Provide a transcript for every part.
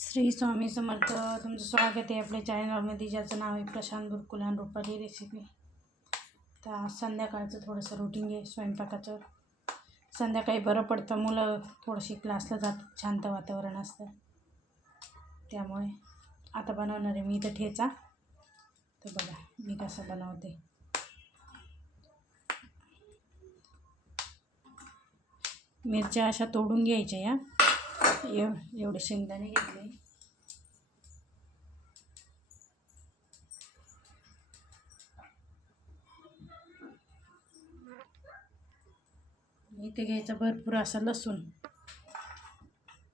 श्री स्वामी समर्थ. तुमचं स्वागत आहे आपल्या चॅनलमध्ये ज्याचं नाव आहे प्रशांत बुरकुल आणि रुपाली रेसिपी तर आज संध्याकाळचं थोडंसं रुटीन आहे स्वयंपाकाचं. संध्याकाळी बरं पडतं मुलं थोडीशी क्लासला जातात शांत वातावरण असतं. त्यामुळे आता बनवणार आहे मी इथं ठेचा. तर बघा मी कसं बनवते. मिरच्या अशा तोडून घ्यायच्या या. एव एवढे शेंगदाणे घेतले. इथे घ्यायचा भरपूर असा लसूण.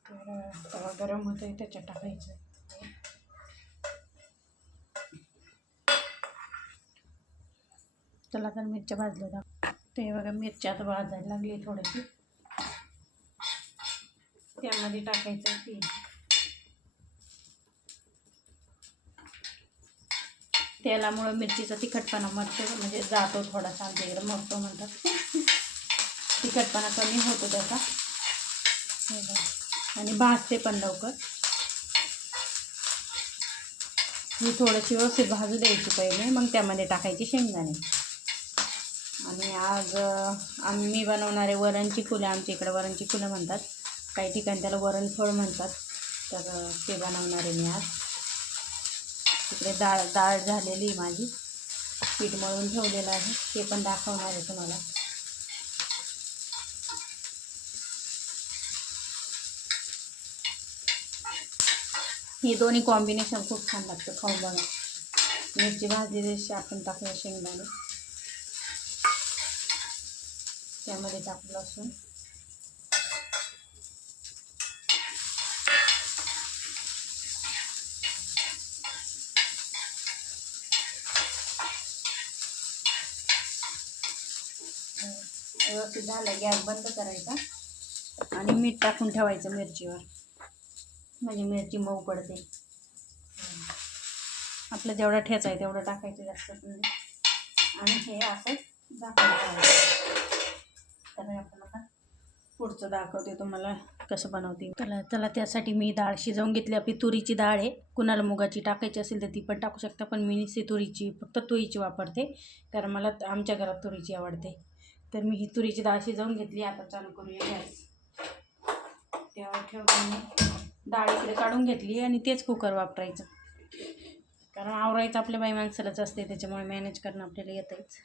तर तवा गरम होत आहे त्याच्यात टाकायचं. त्याला तर मिरच्या भाजल्या ते बघा मिरच्या आता भाजायला लागली थोडीशी. त्यामध्ये टाकायचं तीन. तेलामुळं मिरचीचा तिखटपणा मरतो म्हणजे जातो थोडासा आमच्या इकडे मरतो म्हणतात. तिखटपणा कमी होतो त्याचा. आणि भाजते पण लवकर. मी थोडीशी व्यवस्थित भाजू द्यायची पहिले मग त्यामध्ये टाकायची शेंगदाणे. आणि आज आम्ही मी बनवणारे वरणची फुलं आमच्या इकडे वरणची फुलं म्हणतात. काही ठिकाणी त्याला वरणफळ म्हणतात. तर ते बनवणार आहे मी आज. तिकडे डाळ डाळ झालेली आहे माझी. पीठ मळून ठेवलेलं आहे. ते पण दाखवणार आहे तुम्हाला. हे दोन्ही कॉम्बिनेशन खूप छान लागतं खाऊन बघा. मिरची भाजी अशी आपण टाकूया शेंगदाणे. त्यामध्ये टाकलं असून व्यवस्थित झालं गॅस बंद करायचा. आणि मीठ टाकून ठेवायचं मिरचीवर. म्हणजे मिरची मऊ पडते. आपलं जेवढा ठेचा आहे तेवढं टाकायचं जास्त आणि हे असं दाखवून आपण आता पुढचं दाखवते तुम्हाला कसं बनवते. त्याला चला त्यासाठी मी डाळ शिजवून घेतली. आपली तुरीची डाळ आहे. कुणाला मुगाची टाकायची असेल तर ती पण टाकू शकता. पण मी नुसती तुरीची फक्त तुरीची वापरते. कारण मला आमच्या घरात तुरीची आवडते. तर मी ही तुरीची डाळ शिजवून घेतली आता चालू करूया गॅस. तेव्हा ठेवून मी डाळ इकडे काढून घेतली आणि तेच कुकर वापरायचं. कारण आवरायचं आपल्या बाई माणसालाच असते त्याच्यामुळे मॅनेज करणं आपल्याला येतंच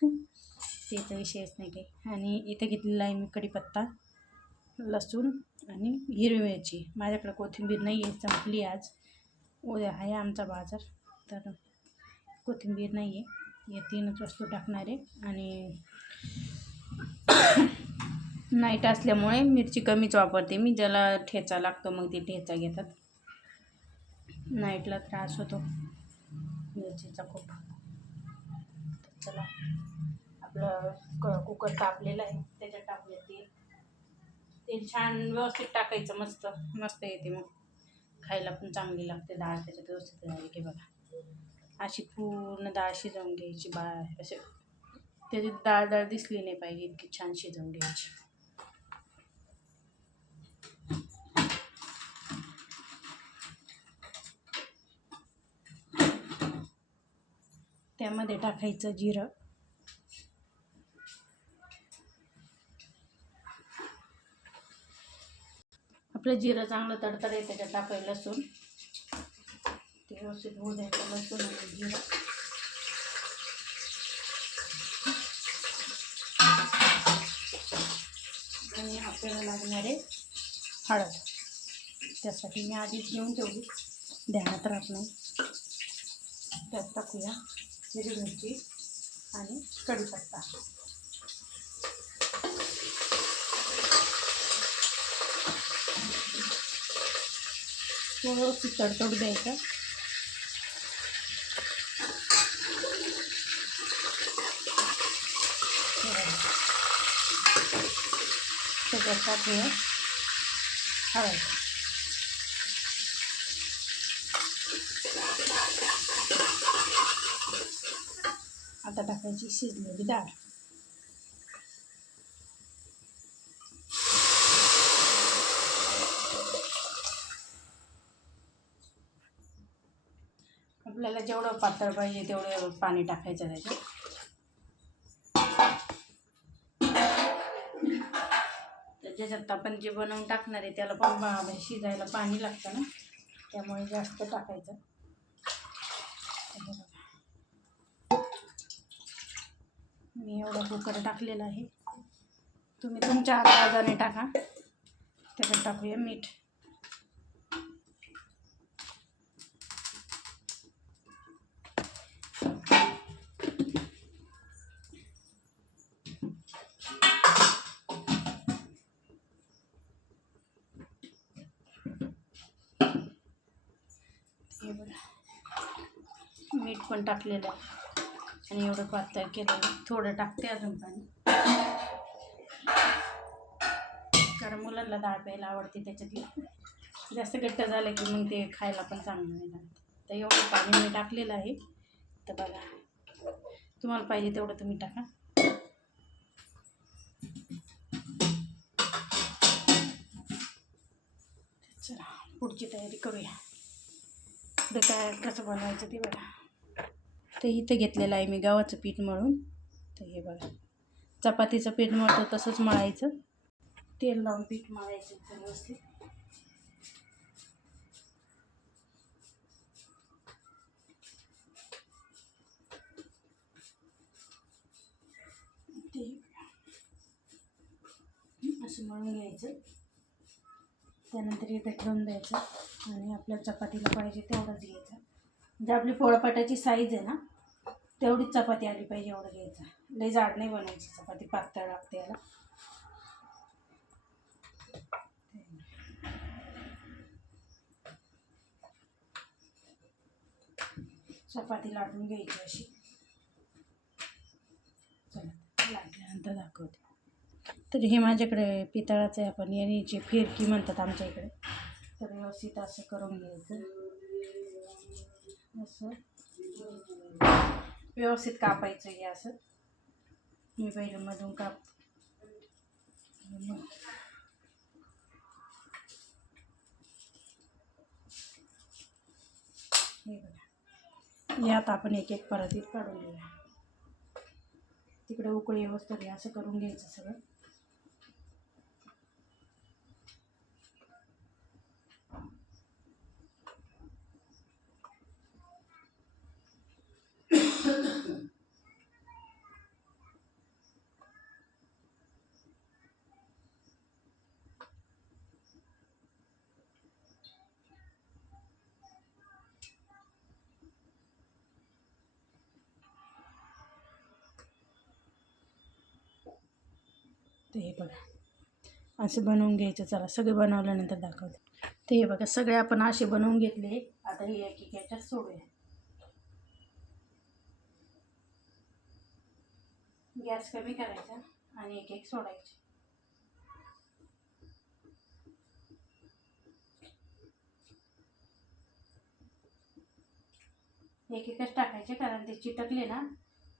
त्याचा विषयच नाही काही. आणि इथे घेतलेला आहे मी कढीपत्ता लसूण आणि हिरवी मिरची. माझ्याकडे कोथिंबीर नाही आहे संपली आज. उद्या आहे आमचा बाजार तर कोथिंबीर नाही आहे. या तीनच वस्तू टाकणार आहे. आणि नाईट असल्यामुळे मिरची कमीच वापरते मी ज्याला ठेचा लागतो मग ते ठेचा घेतात. नाईटला त्रास होतो. मिरचीचा खूप. चला आपलं क कुकर तापलेलं आहे त्याच्यात टाकूया तेल. तेल छान व्यवस्थित टाकायचं मस्त मस्त येते मग. खायला पण चांगली लागते डाळ त्याच्यात व्यवस्थित झाली की बघा. अशी पूर्ण डाळ शिजवून घ्यायची बा असे त्याची डाळ डाळ दिसली नाही पाहिजे इतकी छान शिजवून घ्यायची. त्यामध्ये टाकायचं जिरं. आपलं जिरं चांगलं तडतड आहे त्याच्यात टाकायचं लसूण. ते व्यवस्थित होऊ द्यायचं लसूण आणि जिरं. आणि आपल्याला लागणारे हळद. त्यासाठी मी आधीच घेऊन ठेवली. ध्यानात राहत नाही. त्यात टाकूया हिरवी मिरची आणि कढीपत्ता. थोडं तडतडू द्यायचं. त्याच्यात हे. हळद आता टाकायची शिजलेली डाळ. आपल्याला जेवढं पातळ पाहिजे तेवढं पाणी टाकायचं त्याच्यात. ज्याच्यात आपण जे बनवून टाकणार आहे त्याला पण बा- म्हणजे शिजायला पाणी लागतं ना. त्यामुळे जास्त टाकायचं. मी एवढा कुकर टाकलेला आहे. तुम्ही तुमच्या हाताने टाका. त्याच्यात टाकूया मीठ. मीठ पण टाकलेलं आहे. आणि एवढं पातळ केलेलं थोडं टाकते अजून पाणी. कारण मुलांना डाळ प्यायला आवडते त्याच्यातली. जास्त घट्ट झालं की मग ते खायला पण चांगलं नाही लागतं. तर एवढं पाणी मी टाकलेलं आहे. तर बघा. तुम्हाला पाहिजे तेवढं तुम्ही टाका. चला पुढची तयारी करूया. पुढे काय कसं बनवायचं ते बघा. तर इथं घेतलेलं आहे मी गव्हाचं पीठ मळून. तर हे बघा. चपातीचं पीठ मळतो तसंच मळायचं. तेल लावून पीठ मळायचं व्यवस्थित. ते असं मळून घ्यायचं. त्यानंतर इथं ठेवून द्यायचं आणि आपल्या चपातीला पाहिजे तेवढंच घ्यायचं. म्हणजे आपली पोळपाटाची साईज आहे ना तेवढीच चपाती आली पाहिजे एवढं घ्यायचं लई जाड नाही बनवायची चपाती पातळ लागते याला. चपाती लाटून घ्यायची अशी. चला लाटल्यानंतर दाखवते. तर हे माझ्याकडे पितळाचं आहे आपण याने फिरकी म्हणतात आमच्या इकडे. तर व्यवस्थित असं करून घ्यायचं. असं. व्यवस्थित कापायचं हे असं. मी पहिलं मधून काप मग हे बघा. यात आपण एक एक परातीत काढून घेऊया. तिकडे उकळी व्यवस्थित हे असं करून घ्यायचं सगळं. हे बघा. असं बनवून घ्यायचं. चला सगळे बनवल्यानंतर दाखवते. ते हे बघा सगळे आपण असे बनवून घेतले. आता हे एक एक याच्यात सोडूया. गॅस कमी करायचा आणि एक एक सोडायचे. एक एकच टाकायचे कारण ते चिटकले ना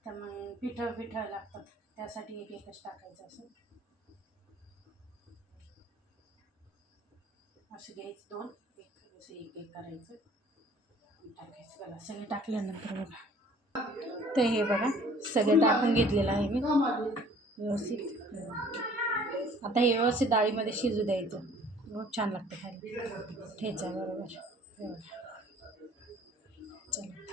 तर मग पिठं पिठं लागतात. त्यासाठी एक एकच टाकायचं असं. असं घ्यायचं दोन. एक असं एक एक करायचं. टाकायचं बघा. सगळे टाकल्यानंतर बघा. तर हे बघा सगळे टाकून घेतलेलं आहे मी. व्यवस्थित. आता हे व्यवस्थित डाळीमध्ये शिजू द्यायचं. खूप छान लागतं खाली ठेचा बरोबर. चला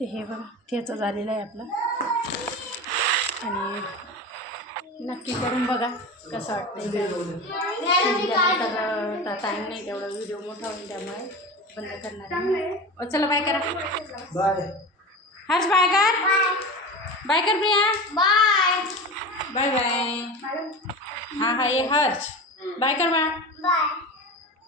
ते हे बघा ठेचा झालेला आहे आपला. आणि नक्की करून बघा कसं वाटतं तर टाईम नाही तेवढा व्हिडिओ मोठा होईल त्यामुळे बंद करणार चला बाय करा. हर्ष बाय कर. बाय. कर प्रिया. बाय. बाय बाय हा हा ये हर्ष. बाय कर बा बाय.